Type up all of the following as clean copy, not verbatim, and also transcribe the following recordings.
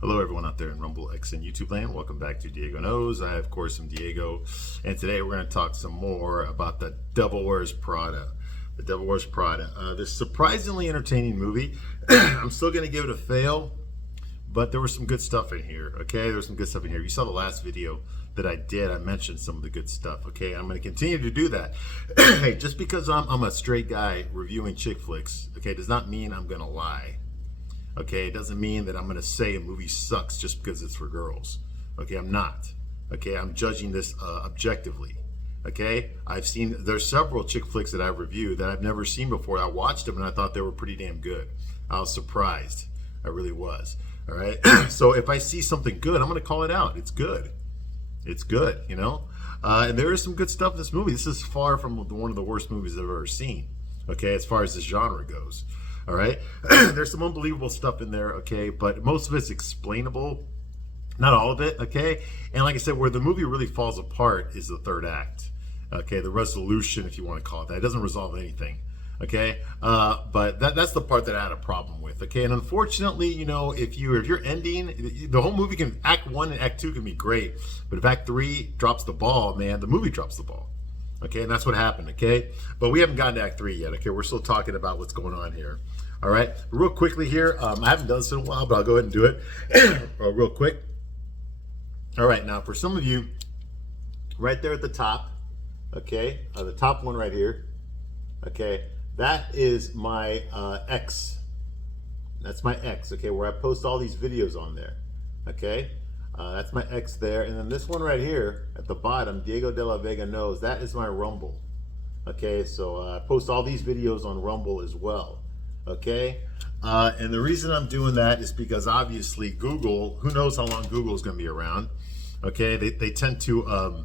Hello, everyone out there in Rumble X and YouTube land. Welcome back to Diego Knows. I, of course, am Diego, and today we're going to talk some more about The Devil Wears Prada. The Devil Wears Prada. This surprisingly entertaining movie. I'm still going to give it a fail, but there was some good stuff in here. Okay, there was some good stuff in here. You saw the last video that I did. I mentioned some of the good stuff. Okay, I'm going to continue to do that. Hey, just because I'm a straight guy reviewing chick flicks, okay, does not mean I'm going to lie. Okay, it doesn't mean that I'm going to say a movie sucks just because it's for girls. Okay, I'm not. Okay, I'm judging this objectively. Okay, there's several chick flicks that I've reviewed that I've never seen before. I watched them and I thought they were pretty damn good. I was surprised. I really was. All right, so if I see something good, I'm going to call it out. It's good. It's good, you know? And there is some good stuff in this movie. This is far from one of the worst movies I've ever seen. Okay, as far as this genre goes. All right, there's some unbelievable stuff in there, okay, but most of it's explainable, not all of it, okay. And like I said, where the movie really falls apart is the third act, okay, the resolution, if you want to call it that. It doesn't resolve anything, okay. But that's the part that I had a problem with, okay. And unfortunately, you know, if you're ending, the whole movie can, Act 1 and Act 2 can be great, but if Act 3 drops the ball, man, the movie drops the ball. Okay, and that's what happened, okay? But we haven't gotten to Act 3 yet, okay? We're still talking about what's going on here, all right? Real quickly here, I haven't done this in a while, but I'll go ahead and do it real quick. All right, now for some of you, right there at the top, okay, the top one right here, okay, that is my X. That's my X, okay, where I post all these videos on there, okay? That's my X there. And then this one right here at the bottom, Diego de la Vega Knows, that is my Rumble. Okay, so I post all these videos on Rumble as well. Okay, and the reason I'm doing that is because obviously Google, who knows how long Google is going to be around. Okay, they tend to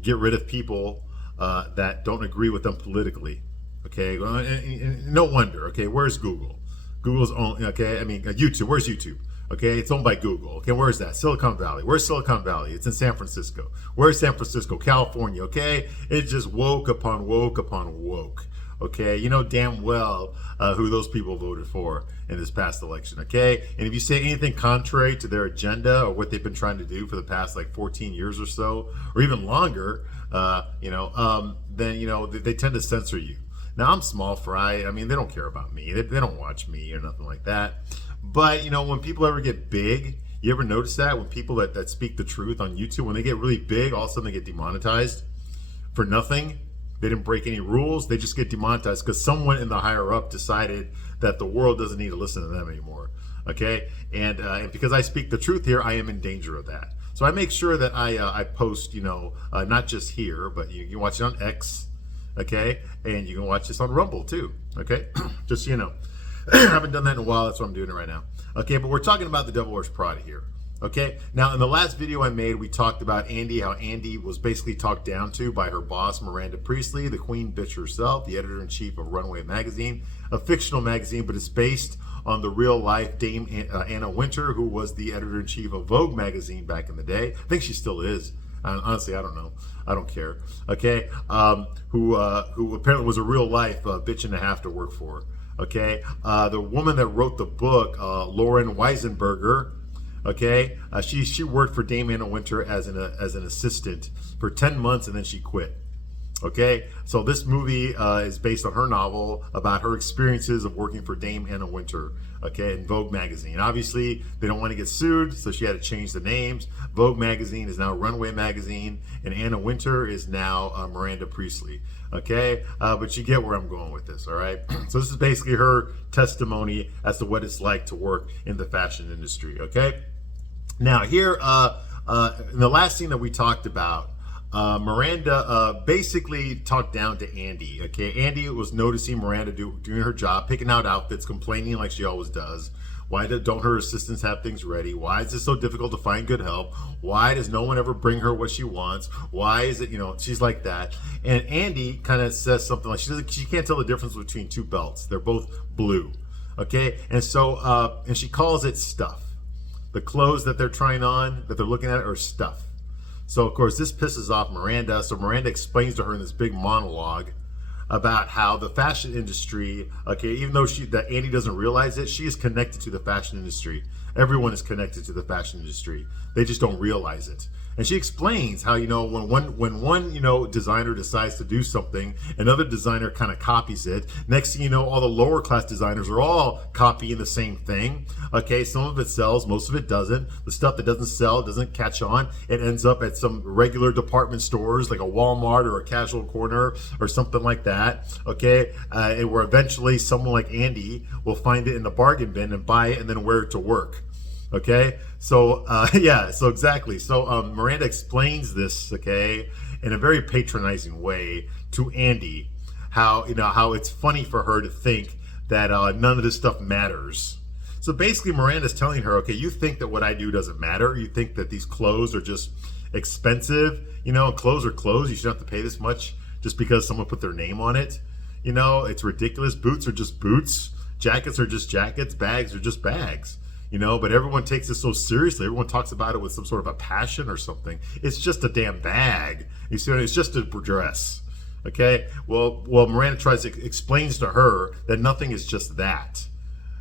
get rid of people that don't agree with them politically. Okay, and no wonder. Okay, where's Google? Google's only, okay, I mean, YouTube, where's YouTube? Okay, it's owned by Google. Okay, where's that? Silicon Valley. Where's Silicon Valley? It's in San Francisco. Where's San Francisco? California. Okay, it's just woke upon woke upon woke. Okay, you know damn well who those people voted for in this past election. Okay, and if you say anything contrary to their agenda or what they've been trying to do for the past like 14 years or so, or even longer, then you know they tend to censor you. Now I'm small fry. I mean, they don't care about me. They don't watch me or nothing like that. But, you know, when people ever get big, you ever notice that when people that speak the truth on YouTube, when they get really big, all of a sudden they get demonetized for nothing. They didn't break any rules. They just get demonetized because someone in the higher up decided that the world doesn't need to listen to them anymore. Okay? And because I speak the truth here, I am in danger of that. So I make sure that I post, you know, not just here, but you can watch it on X. Okay? And you can watch this on Rumble too. Okay? Just so you know. I haven't done that in a while. That's why I'm doing it right now. Okay, but we're talking about The Devil Wears Prada here. Okay, now in the last video I made, we talked about Andy, how Andy was basically talked down to by her boss, Miranda Priestley, the queen bitch herself, the editor-in-chief of Runway magazine, a fictional magazine, but it's based on the real-life Dame Anna Wintour, who was the editor-in-chief of Vogue magazine back in the day. I think she still is. Honestly, I don't know. I don't care. Okay, who apparently was a real-life bitch and a half to work for. Okay, the woman that wrote the book, Lauren Weisenberger, okay, she worked for Dame Anna Wintour as an assistant for 10 months and then she quit. Okay, so this movie is based on her novel about her experiences of working for Dame Anna Wintour, okay, in Vogue magazine. Obviously, they don't want to get sued, so she had to change the names. Vogue magazine is now Runway magazine, and Anna Wintour is now Miranda Priestley. Okay, but you get where I'm going with this, all right? So this is basically her testimony as to what it's like to work in the fashion industry, okay? Now here, in the last scene that we talked about, Miranda basically talked down to Andy, okay? Andy was noticing Miranda doing her job, picking out outfits, complaining like she always does. Why don't her assistants have things ready? Why is it so difficult to find good help? Why does no one ever bring her what she wants? Why is it, you know, she's like that. And Andy kind of says something like, she can't tell the difference between two belts. They're both blue, okay? And so, and she calls it stuff. The clothes that they're trying on, that they're looking at are stuff. So, of course, this pisses off Miranda. So Miranda explains to her in this big monologue about how the fashion industry, okay, even though that Andy doesn't realize it, she is connected to the fashion industry. Everyone is connected to the fashion industry. They just don't realize it. And she explains how, when one designer decides to do something, another designer kind of copies it. Next thing you know, all the lower class designers are all copying the same thing. Okay, some of it sells, most of it doesn't. The stuff that doesn't sell, doesn't catch on. It ends up at some regular department stores like a Walmart or a Casual Corner or something like that. Okay, and where eventually someone like Andy will find it in the bargain bin and buy it and then wear it to work. Okay, so so exactly. So Miranda explains this, okay, in a very patronizing way to Andy, how it's funny for her to think that none of this stuff matters. So basically, Miranda's telling her, okay, you think that what I do doesn't matter. You think that these clothes are just expensive. Clothes are clothes. You shouldn't have to pay this much just because someone put their name on it. It's ridiculous. Boots are just boots. Jackets are just jackets. Bags are just bags. But everyone takes this so seriously. Everyone talks about it with some sort of a passion or something. It's just a damn bag. You see, it's just a dress. Okay. Well, Miranda explains to her that nothing is just that.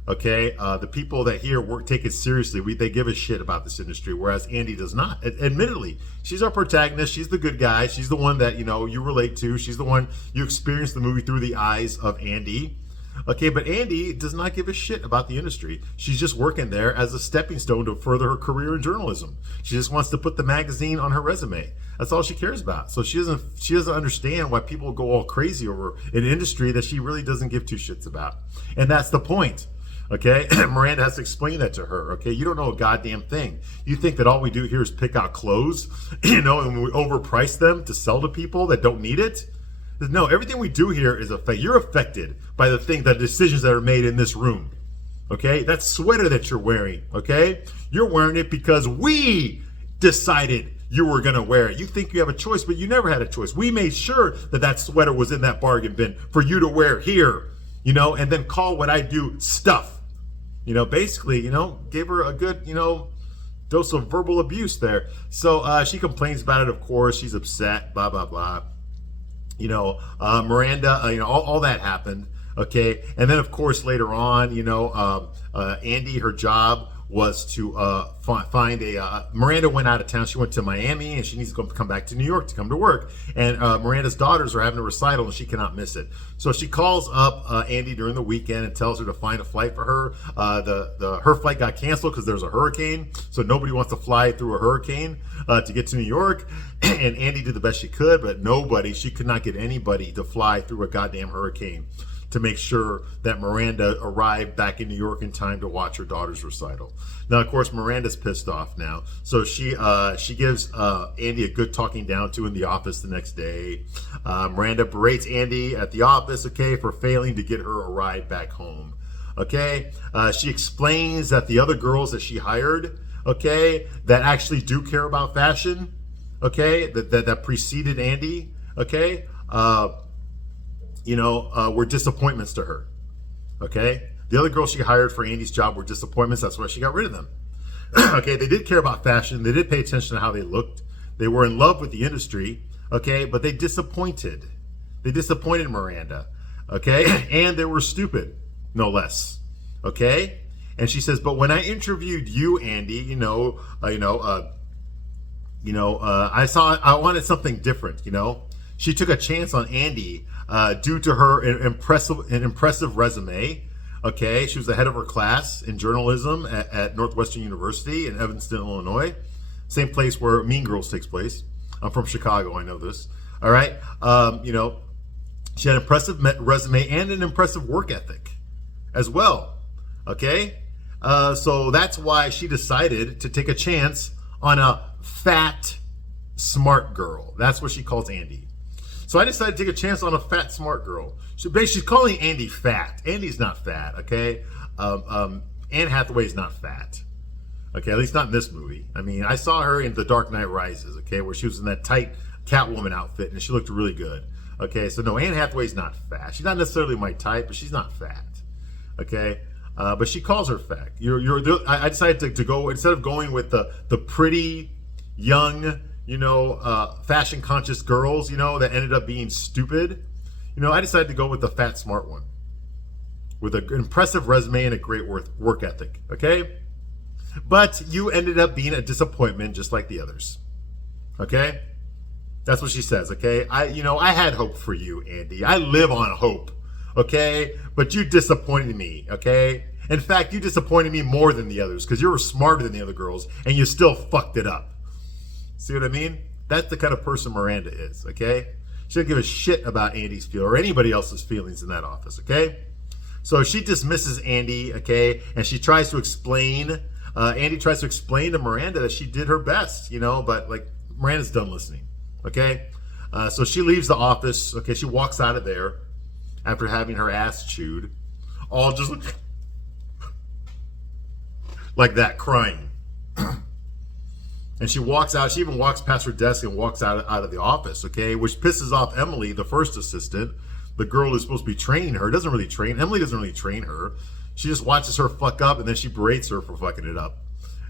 Okay. The people that here take it seriously. They give a shit about this industry, whereas Andy does not. Admittedly, she's our protagonist. She's the good guy. She's the one that you relate to. She's the one you experience the movie through the eyes of Andy. Okay, but Andy does not give a shit about the industry. She's just working there as a stepping stone to further her career in journalism. She just wants to put the magazine on her resume. That's all she cares about. So she doesn't understand why people go all crazy over an industry that she really doesn't give two shits about. And that's the point. Okay, Miranda has to explain that to her. Okay, you don't know a goddamn thing. You think that all we do here is pick out clothes, and we overprice them to sell to people that don't need it. No, everything we do here is you're affected by the decisions that are made in this room. Okay? That sweater that you're wearing, okay? You're wearing it because we decided you were going to wear it. You think you have a choice, but you never had a choice. We made sure that sweater was in that bargain bin for you to wear here, and then call what I do stuff. Basically, gave her a good, dose of verbal abuse there. So she complains about it, of course. She's upset, blah, blah, blah. Miranda, all that happened. Okay. And then of course, later on, Andy, her job was to find Miranda went out of town. She went to Miami and she needs to come back to New York to come to work. And Miranda's daughters are having a recital and she cannot miss it. So she calls up Andy during the weekend and tells her to find a flight for her. Her flight got canceled because there's a hurricane. So nobody wants to fly through a hurricane to get to New York. And Andy did the best she could, but she could not get anybody to fly through a goddamn hurricane to make sure that Miranda arrived back in New York in time to watch her daughter's recital. Now, of course, Miranda's pissed off now. So she gives Andy a good talking down to in the office the next day. Miranda berates Andy at the office, okay, for failing to get her a ride back home. Okay, she explains that the other girls that she hired, okay, that actually do care about fashion, okay, that preceded Andy, okay, were disappointments to her. Okay? The other girls she hired for Andy's job were disappointments. That's why she got rid of them. Okay? They did care about fashion. They did pay attention to how they looked. They were in love with the industry. Okay? But they disappointed. They disappointed Miranda. Okay? And they were stupid, no less. Okay? And she says, but when I interviewed you, Andy, I wanted something different, She took a chance on Andy due to her impressive resume. Okay, she was the head of her class in journalism at Northwestern University in Evanston, Illinois. Same place where Mean Girls takes place. I'm from Chicago, I know this. All right, she had an impressive resume and an impressive work ethic as well. Okay, so that's why she decided to take a chance on a fat, smart girl. That's what she calls Andy. So I decided to take a chance on a fat, smart girl. She's calling Andy fat. Andy's not fat, okay? Anne Hathaway's not fat. Okay, at least not in this movie. I mean, I saw her in The Dark Knight Rises, okay, where she was in that tight Catwoman outfit, and she looked really good. Okay, so no, Anne Hathaway's not fat. She's not necessarily my type, but she's not fat. Okay? But she calls her fat. I decided to go, instead of going with the pretty, young, fashion conscious girls, that ended up being stupid, I decided to go with the fat, smart one with an impressive resume and a great work ethic, okay? But you ended up being a disappointment just like the others, okay? That's what she says, okay? I had hope for you, Andy. I live on hope, okay? But you disappointed me, okay? In fact, you disappointed me more than the others because you were smarter than the other girls and you still fucked it up. See what I mean? That's the kind of person Miranda is, okay? She doesn't give a shit about Andy's feelings or anybody else's feelings in that office, okay? So she dismisses Andy, okay? And she tries to explain, Andy tries to explain to Miranda that she did her best, but like Miranda's done listening, okay? So she leaves the office, okay? She walks out of there after having her ass chewed, all just like that, crying. And she walks out. She even walks past her desk and walks out of the office, okay? Which pisses off Emily, the first assistant, the girl who's supposed to be training her. Emily doesn't really train her. She just watches her fuck up and then she berates her for fucking it up.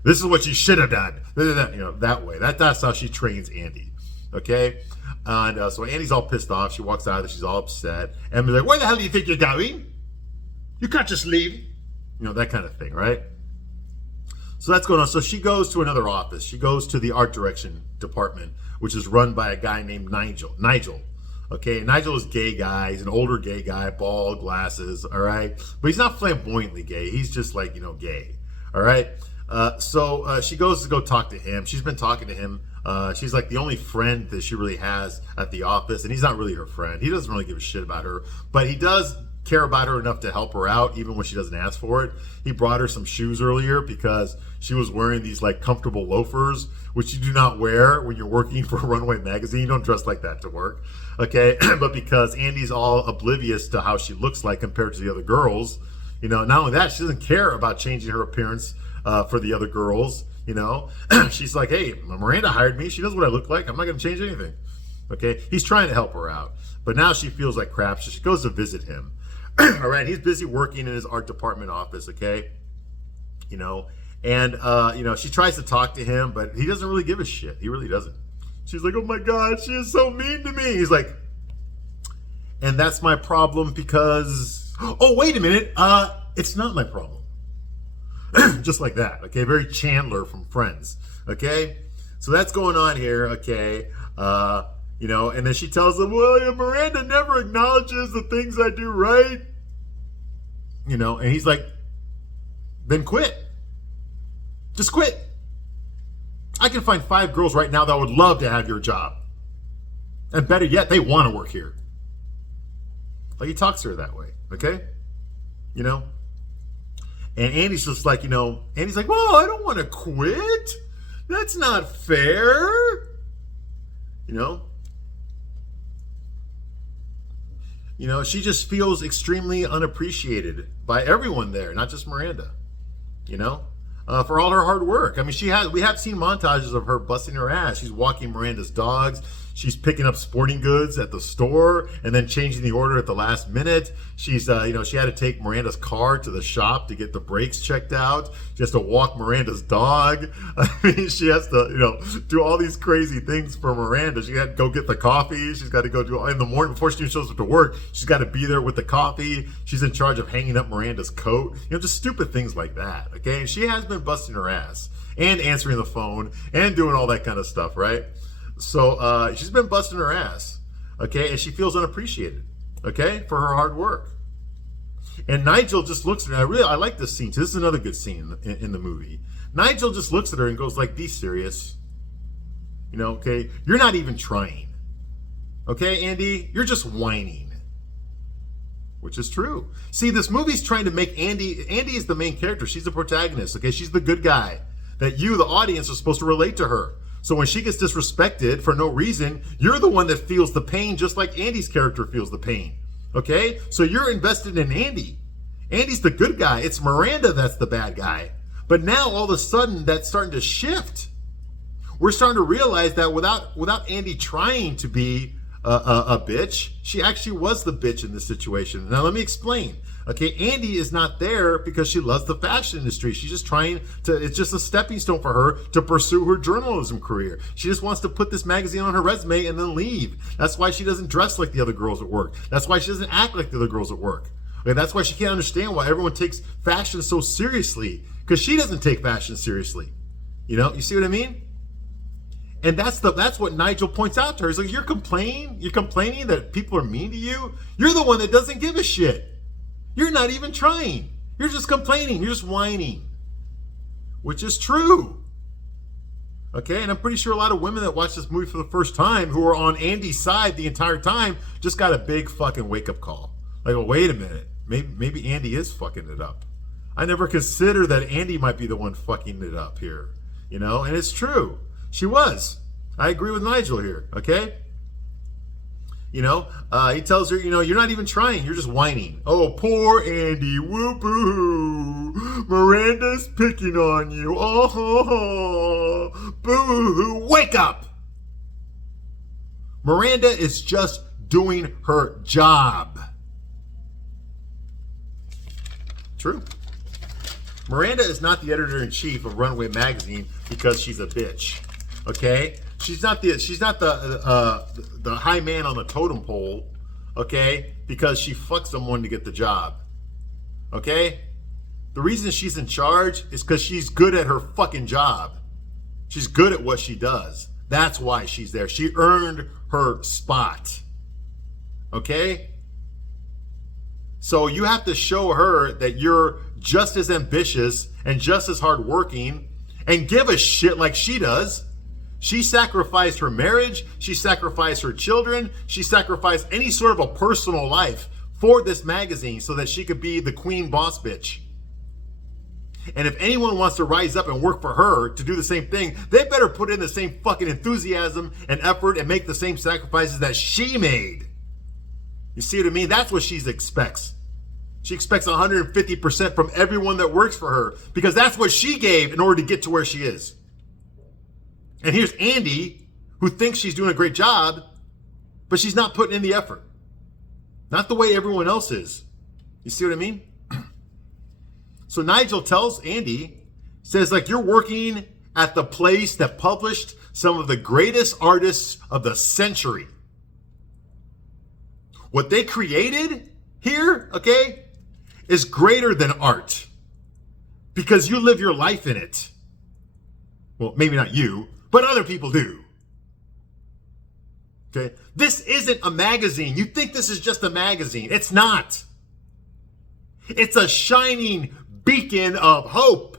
This is what you should have done. That way. That's how she trains Andy, okay? And so Andy's all pissed off. She walks out and she's all upset. Emily's like, where the hell do you think you're going? You can't just leave. That kind of thing, right? So that's going on. So she goes to another office. She goes to the art direction department, which is run by a guy named Nigel. Okay, Nigel is a gay guy. He's an older gay guy, bald, glasses, all right? But he's not flamboyantly gay. He's just like, gay, all right? So she goes to go talk to him. She's been talking to him. She's like the only friend that she really has at the office, and he's not really her friend. He doesn't really give a shit about her, but he does care about her enough to help her out even when she doesn't ask for it. He brought her some shoes earlier because she was wearing these like comfortable loafers, which you do not wear when you're working for a runway magazine. You don't dress like that to work, okay? But because Andy's all oblivious to how she looks like compared to the other girls, not only that, she doesn't care about changing her appearance for the other girls, She's like, hey, Miranda hired me. She knows what I look like. I'm not going to change anything, okay? He's trying to help her out, but now she feels like crap, so she goes to visit him. All right, he's busy working in his art department office, okay? And she tries to talk to him, but he doesn't really give a shit. He really doesn't. She's like, oh my God, she is so mean to me. He's like, and that's my problem because, oh, wait a minute. It's not my problem. Just like that, okay? Very Chandler from Friends, okay? So that's going on here, okay? And then she tells him, well, Miranda never acknowledges the things I do right. And he's like, then quit. Just quit. I can find 5 girls right now that would love to have your job. And better yet, they want to work here. Like he talks to her that way, okay? And Andy's just like, Andy's like, well, I don't want to quit. That's not fair. She just feels extremely unappreciated by everyone there, not just Miranda, for all her hard work. I mean, we have seen montages of her busting her ass. She's walking Miranda's dogs. She's picking up sporting goods at the store and then changing the order at the last minute. She's, she had to take Miranda's car to the shop to get the brakes checked out. She has to walk Miranda's dog. I mean, she has to, do all these crazy things for Miranda. She had to go get the coffee. She's got to go do in the morning before she even shows up to work. She's got to be there with the coffee. She's in charge of hanging up Miranda's coat. Just stupid things like that. Okay, and she has been busting her ass and answering the phone and doing all that kind of stuff, right? So she's been busting her ass, okay? And she feels unappreciated, okay, for her hard work. And Nigel just looks at her. I like this scene. This is another good scene in the movie. Nigel just looks at her and goes like, be serious. Okay? You're not even trying. Okay, Andy? You're just whining. Which is true. See, this movie's trying to make Andy is the main character. She's the protagonist, okay? She's the good guy that you, the audience, are supposed to relate to her. So when she gets disrespected for no reason, you're the one that feels the pain just like Andy's character feels the pain. Okay? So you're invested in Andy. Andy's the good guy. It's Miranda that's the bad guy. But now all of a sudden that's starting to shift. We're starting to realize that without Andy trying to be a bitch, she actually was the bitch in this situation. Now let me explain. Okay, Andy is not there because she loves the fashion industry. She's just trying to, it's just a stepping stone for her to pursue her journalism career. She just wants to put this magazine on her resume and then leave. That's why she doesn't dress like the other girls at work. That's why she doesn't act like the other girls at work. Okay, that's why she can't understand why everyone takes fashion so seriously, because she doesn't take fashion seriously. You know, you see what I mean? And that's what Nigel points out to her. He's like, you're complaining that people are mean to you? You're the one that doesn't give a shit. You're not even trying. You're just complaining. You're just whining. Which is true. Okay, and I'm pretty sure a lot of women that watch this movie for the first time who are on Andy's side the entire time just got a big fucking wake-up call. Like, well, wait a minute. Maybe Andy is fucking it up. I never considered that Andy might be the one fucking it up here. You know, and it's true. She was. I agree with Nigel here, okay? You know, he tells her, you know, you're not even trying. You're just whining. Oh, poor Andy. Whoop-boo. Miranda's picking on you. Oh, boo-hoo. Wake up. Miranda is just doing her job. True. Miranda is not the editor-in-chief of Runway Magazine because she's a bitch. Okay? She's not the high man on the totem pole, okay? Because she fucked someone to get the job. Okay? The reason she's in charge is because she's good at her fucking job. She's good at what she does. That's why she's there. She earned her spot. Okay? So you have to show her that you're just as ambitious and just as hardworking and give a shit like she does. She sacrificed her marriage. She sacrificed her children. She sacrificed any sort of a personal life for this magazine so that she could be the queen boss bitch. And if anyone wants to rise up and work for her to do the same thing, they better put in the same fucking enthusiasm and effort and make the same sacrifices that she made. You see what I mean? That's what she expects. She expects 150% from everyone that works for her because that's what she gave in order to get to where she is. And here's Andy, who thinks she's doing a great job, but she's not putting in the effort. Not the way everyone else is. You see what I mean? So Nigel tells Andy, says like, you're working at the place that published some of the greatest artists of the century. What they created here, okay, is greater than art because you live your life in it. Well, maybe not you, but other people do. Okay? This isn't a magazine. You think this is just a magazine. It's not. It's a shining beacon of hope.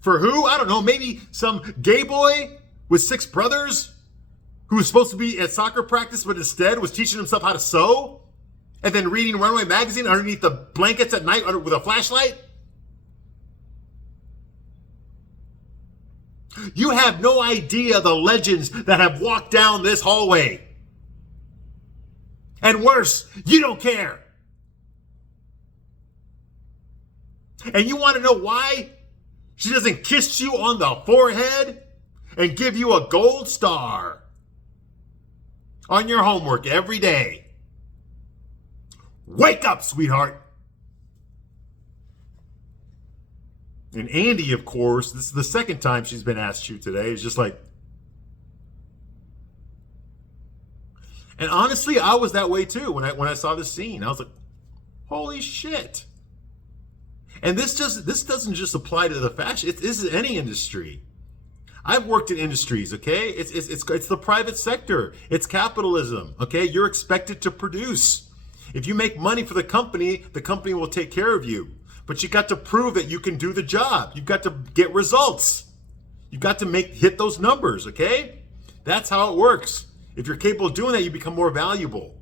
For who? I don't know. Maybe some gay boy with 6 brothers who was supposed to be at soccer practice, but instead was teaching himself how to sew and then reading Runway Magazine underneath the blankets at night with a flashlight. You have no idea the legends that have walked down this hallway. And worse, you don't care. And you want to know why she doesn't kiss you on the forehead and give you a gold star on your homework every day? Wake up, sweetheart. And Andy, of course, this is the second time she's been asked to today, is just like, and honestly, I was that way too when I saw this scene. I was like, holy shit. And this doesn't just apply to the fashion. This is any industry. I've worked in industries, okay? It's the private sector. It's capitalism, okay? You're expected to produce. If you make money for the company will take care of you. But you got to prove that you can do the job. You've got to get results. You've got to hit those numbers, okay? That's how it works. If you're capable of doing that, you become more valuable.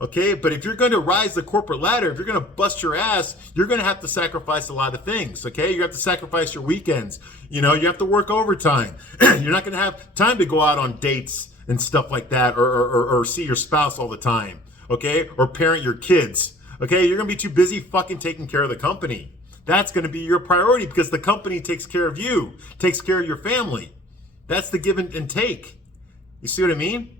Okay, but if you're going to rise the corporate ladder, if you're going to bust your ass, you're going to have to sacrifice a lot of things, okay? You have to sacrifice your weekends. You know, you have to work overtime. You're not going to have time to go out on dates and stuff like that or see your spouse all the time, okay? Or parent your kids, okay? You're going to be too busy fucking taking care of the company. That's going to be your priority because the company takes care of you, takes care of your family. That's the give and take. You see what I mean?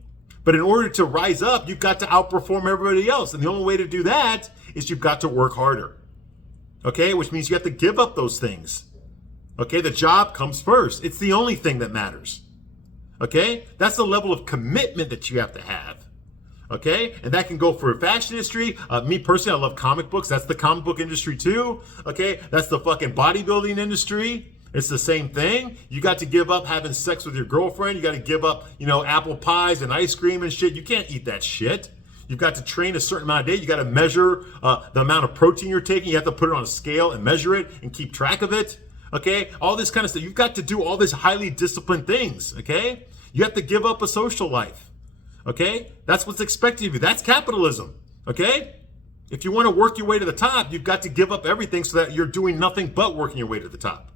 But in order to rise up, you've got to outperform everybody else. And the only way to do that is you've got to work harder. Okay? Which means you have to give up those things. Okay? The job comes first. It's the only thing that matters. Okay? That's the level of commitment that you have to have. Okay? And that can go for a fashion industry. Me personally, I love comic books. That's the comic book industry too. Okay? That's the fucking bodybuilding industry. It's the same thing. You got to give up having sex with your girlfriend. You got to give up, apple pies and ice cream and shit. You can't eat that shit. You've got to train a certain amount of days. You got to measure the amount of protein you're taking. You have to put it on a scale and measure it and keep track of it. Okay? All this kind of stuff. You've got to do all these highly disciplined things. Okay? You have to give up a social life. Okay? That's what's expected of you. That's capitalism. Okay? If you want to work your way to the top, you've got to give up everything so that you're doing nothing but working your way to the top.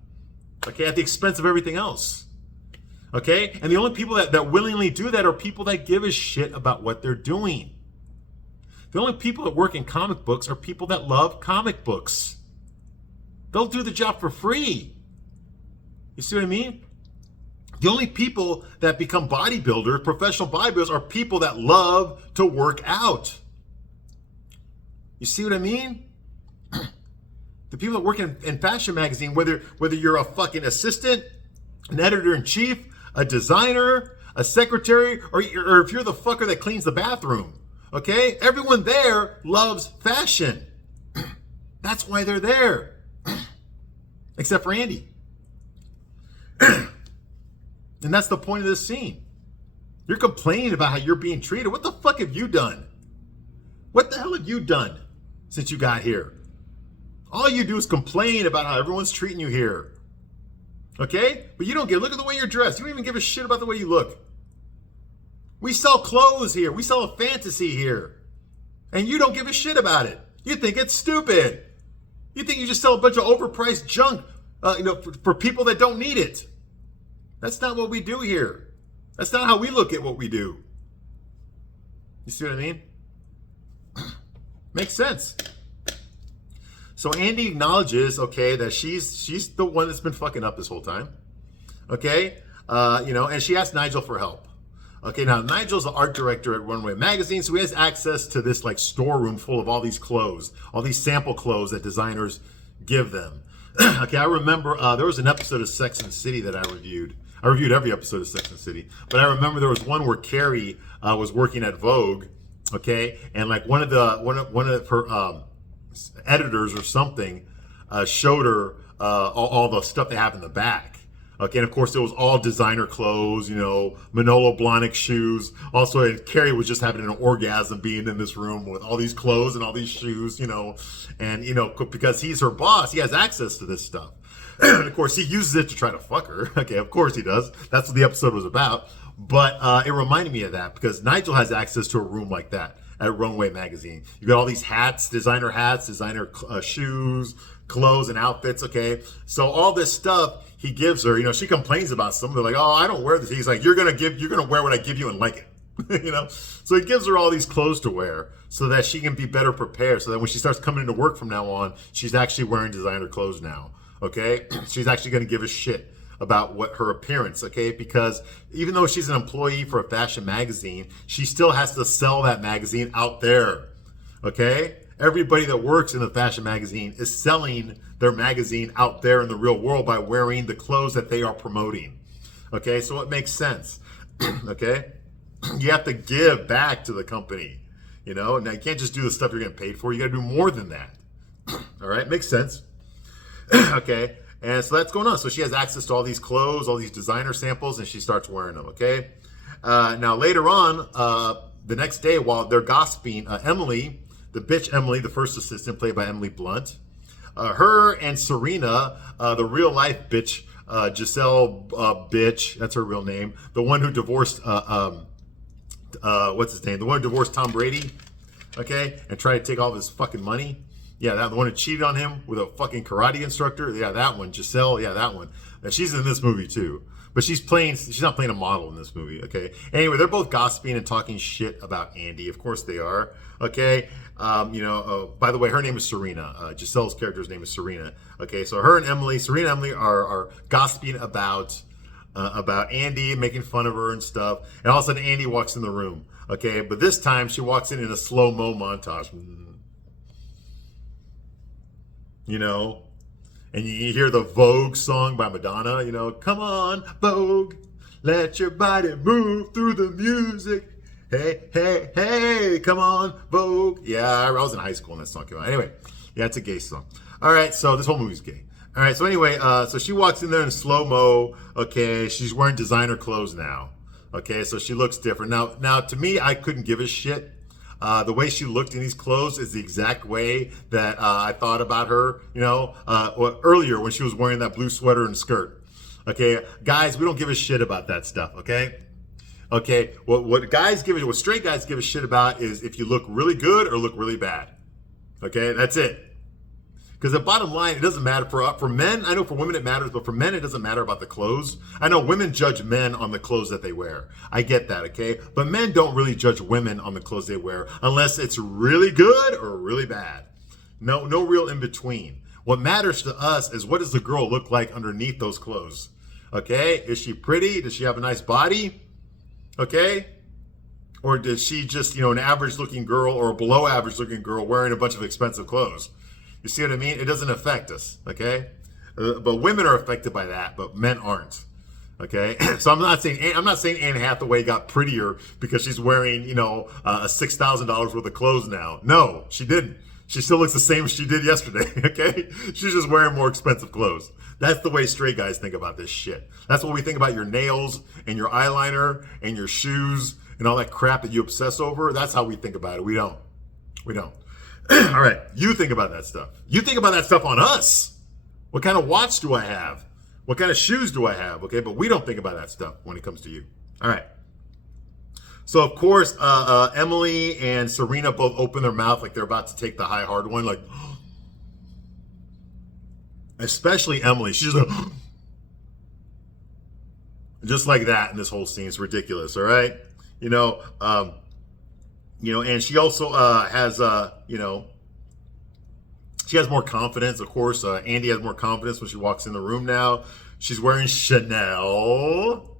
Okay? At the expense of everything else. Okay? And the only people that willingly do that are people that give a shit about what they're doing. The only people that work in comic books are people that love comic books. They'll do the job for free. You see what I mean? The only people that become bodybuilders, professional bodybuilders, are people that love to work out. You see what I mean? The people that work in fashion magazine, whether you're a fucking assistant, an editor-in-chief, a designer, a secretary, or if you're the fucker that cleans the bathroom, okay? Everyone there loves fashion. That's why they're there. Except for Andy. And that's the point of this scene. You're complaining about how you're being treated. What the fuck have you done? What the hell have you done since you got here? All you do is complain about how everyone's treating you here. Okay? But you don't look at the way you're dressed. You don't even give a shit about the way you look. We sell clothes here. We sell a fantasy here. And you don't give a shit about it. You think it's stupid. You think you just sell a bunch of overpriced junk, for people that don't need it. That's not what we do here. That's not how we look at what we do. You see what I mean? Makes sense. So Andy acknowledges, okay, that she's the one that's been fucking up this whole time. Okay? And she asked Nigel for help. Okay, now Nigel's the art director at Runway Magazine, so he has access to this like storeroom full of all these clothes, all these sample clothes that designers give them. Okay, I remember there was an episode of Sex and the City that I reviewed. I reviewed every episode of Sex and the City, but I remember there was one where Carrie was working at Vogue, okay, and like one of her editors or something showed her all the stuff they have in the back. Okay, and of course it was all designer clothes, Manolo Blahnik shoes. Also, and Carrie was just having an orgasm being in this room with all these clothes and all these shoes, and because he's her boss, he has access to this stuff. And of course, he uses it to try to fuck her. Okay, of course he does. That's what the episode was about. But it reminded me of that because Nigel has access to a room like that at Runway Magazine. You got all these hats, designer shoes, clothes, and outfits. Okay, so all this stuff he gives her. She complains about something. They're like, "Oh, I don't wear this." He's like, "You're gonna wear what I give you and like it." So he gives her all these clothes to wear so that she can be better prepared. So that when she starts coming into work from now on, she's actually wearing designer clothes now. Okay, she's actually going to give a shit about what her appearance, okay? Because even though she's an employee for a fashion magazine, she still has to sell that magazine out there, okay? Everybody that works in the fashion magazine is selling their magazine out there in the real world by wearing the clothes that they are promoting, okay? So it makes sense, okay? You have to give back to the company, Now you can't just do the stuff you're getting paid for. You got to do more than that, all right? Makes sense. Okay, and so that's going on. So she has access to all these clothes, all these designer samples, and she starts wearing them, okay? Now, later on, the next day, while they're gossiping, Emily, the bitch Emily, the first assistant, played by Emily Blunt, her and Serena, the real-life bitch, Giselle bitch, that's her real name, the one who divorced, what's his name? The one who divorced Tom Brady, okay, and tried to take all of his fucking money. Yeah, that the one who cheated on him with a fucking karate instructor. Yeah, that one. Giselle, yeah, that one. And she's in this movie too. But she's not playing a model in this movie, okay? Anyway, they're both gossiping and talking shit about Andy. Of course they are, okay? By the way, her name is Serena. Giselle's character's name is Serena. Okay, so her and Emily, Serena and Emily are gossiping about about Andy making fun of her and stuff. And all of a sudden, Andy walks in the room. Okay, but this time she walks in a slow-mo montage. You know, and you hear the Vogue song by Madonna. You know, come on, Vogue, let your body move through the music. Hey, hey, hey, come on, Vogue. Yeah, I was in high school when that song came out. Anyway, yeah, it's a gay song. All right, so this whole movie's gay. All right, so anyway, so she walks in there in slow-mo. Okay, she's wearing designer clothes now. Okay, so she looks different. Now, to me, I couldn't give a shit. The way she looked in these clothes is the exact way that I thought about her, you know, earlier when she was wearing that blue sweater and skirt. Okay, guys, we don't give a shit about that stuff, okay? Okay, what straight guys give a shit about is if you look really good or look really bad. Okay, that's it. Because the bottom line, it doesn't matter for men. I know for women it matters, but for men it doesn't matter about the clothes. I know women judge men on the clothes that they wear. I get that, okay? But men don't really judge women on the clothes they wear unless it's really good or really bad. No real in between. What matters to us is what does the girl look like underneath those clothes? Okay, is she pretty? Does she have a nice body? Okay, or does she just, you know, an average looking girl or a below average looking girl wearing a bunch of expensive clothes? You see what I mean? It doesn't affect us, okay? But women are affected by that, but men aren't, okay? So I'm not saying Anne Hathaway got prettier because she's wearing, you know, a $6,000 worth of clothes now. No, she didn't. She still looks the same as she did yesterday, okay? She's just wearing more expensive clothes. That's the way straight guys think about this shit. That's what we think about your nails and your eyeliner and your shoes and all that crap that you obsess over. That's how we think about it. We don't. All right, you think about that stuff. You think about that stuff on us. What kind of watch do I have? What kind of shoes do I have? Okay, but we don't think about that stuff when it comes to you. All right. So, of course, Emily and Serena both open their mouth like they're about to take the high, hard one. Like, especially Emily. She's like, just like that in this whole scene. It's ridiculous, all right? You know, and she also has, she has more confidence. Of course, Andy has more confidence when she walks in the room now. She's wearing Chanel.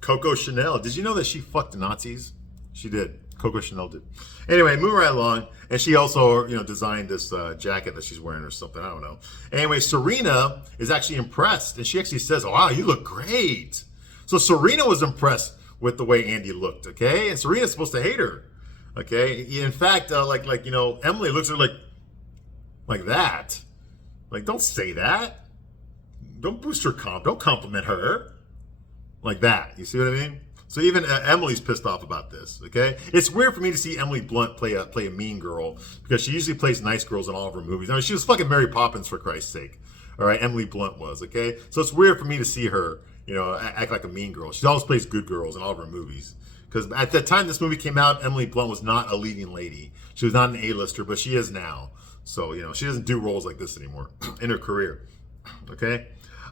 Coco Chanel. Did you know that she fucked Nazis? She did. Coco Chanel did. Anyway, moving right along. And she also, designed this jacket that she's wearing or something. I don't know. Anyway, Serena is actually impressed. And she actually says, wow, you look great. So Serena was impressed with the way Andy looked, okay? And Serena's supposed to hate her, okay? In fact, Emily looks at her like that. Like, don't say that. Don't boost her comp. Don't compliment her. Like that. You see what I mean? So even Emily's pissed off about this, okay? It's weird for me to see Emily Blunt play a mean girl because she usually plays nice girls in all of her movies. I mean, she was fucking Mary Poppins, for Christ's sake. All right, Emily Blunt was, okay? So it's weird for me to see her, act like a mean girl. She always plays good girls in all of her movies. Because at the time this movie came out, Emily Blunt was not a leading lady. She was not an A-lister, but she is now. So, she doesn't do roles like this anymore in her career, okay?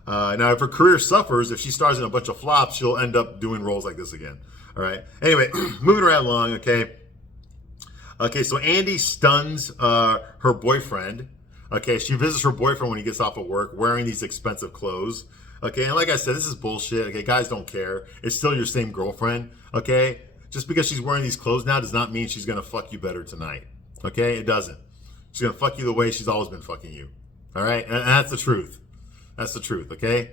Now, if her career suffers, if she stars in a bunch of flops, she'll end up doing roles like this again. All right. Anyway, moving right along, okay? Okay, so Andy stuns her boyfriend. Okay, she visits her boyfriend when he gets off of work wearing these expensive clothes. Okay, and like I said, this is bullshit. Okay, guys don't care. It's still your same girlfriend. Okay? Just because she's wearing these clothes now does not mean she's going to fuck you better tonight. Okay? It doesn't. She's going to fuck you the way she's always been fucking you. All right? And that's the truth. That's the truth, okay?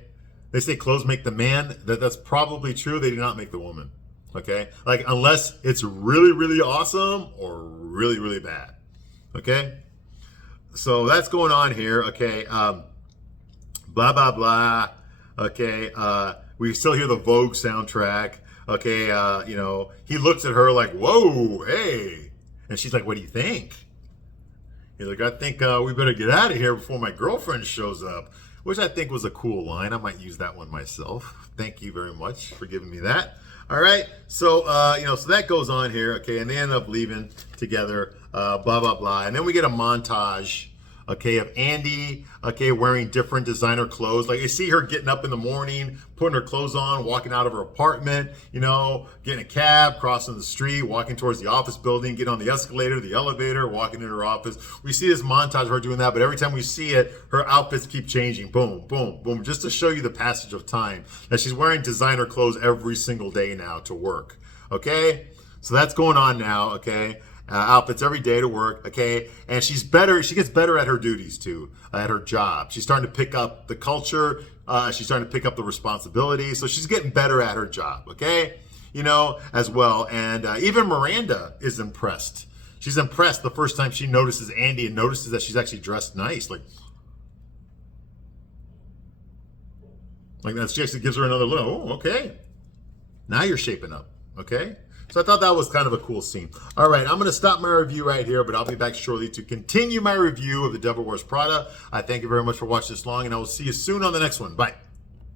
They say clothes make the man. That's probably true. They do not make the woman, okay? Like, unless it's really, really awesome or really, really bad, okay? So that's going on here, okay? Blah, blah, blah, okay? We still hear the Vogue soundtrack, okay? He looks at her like, whoa, hey. And she's like, what do you think? He's like, I think we better get out of here before my girlfriend shows up. Which I think was a cool line. I might use that one myself. Thank you very much for giving me that. All right. So, so that goes on here. Okay. And they end up leaving together, blah, blah, blah. And then we get a montage okay, of Andy, okay, wearing different designer clothes. Like I see her getting up in the morning, putting her clothes on, walking out of her apartment, you know, getting a cab, crossing the street, walking towards the office building, getting on the escalator, the elevator, walking into her office. We see this montage of her doing that, but every time we see it, her outfits keep changing. Boom, boom, boom, just to show you the passage of time. That she's wearing designer clothes every single day now to work, okay? So that's going on now, okay? Outfits every day to work, okay? And she's better, she gets better at her duties too, at her job. She's starting to pick up the culture, she's starting to pick up the responsibility, so she's getting better at her job, okay? You know, as well. And even Miranda is impressed. She's impressed the first time she notices Andy and notices that she's actually dressed nice. Like that, she actually gives her another look. Oh, okay. Now you're shaping up, okay? So I thought that was kind of a cool scene. All right, I'm going to stop my review right here, but I'll be back shortly to continue my review of The Devil Wears Prada. I thank you very much for watching this long, and I will see you soon on the next one. Bye.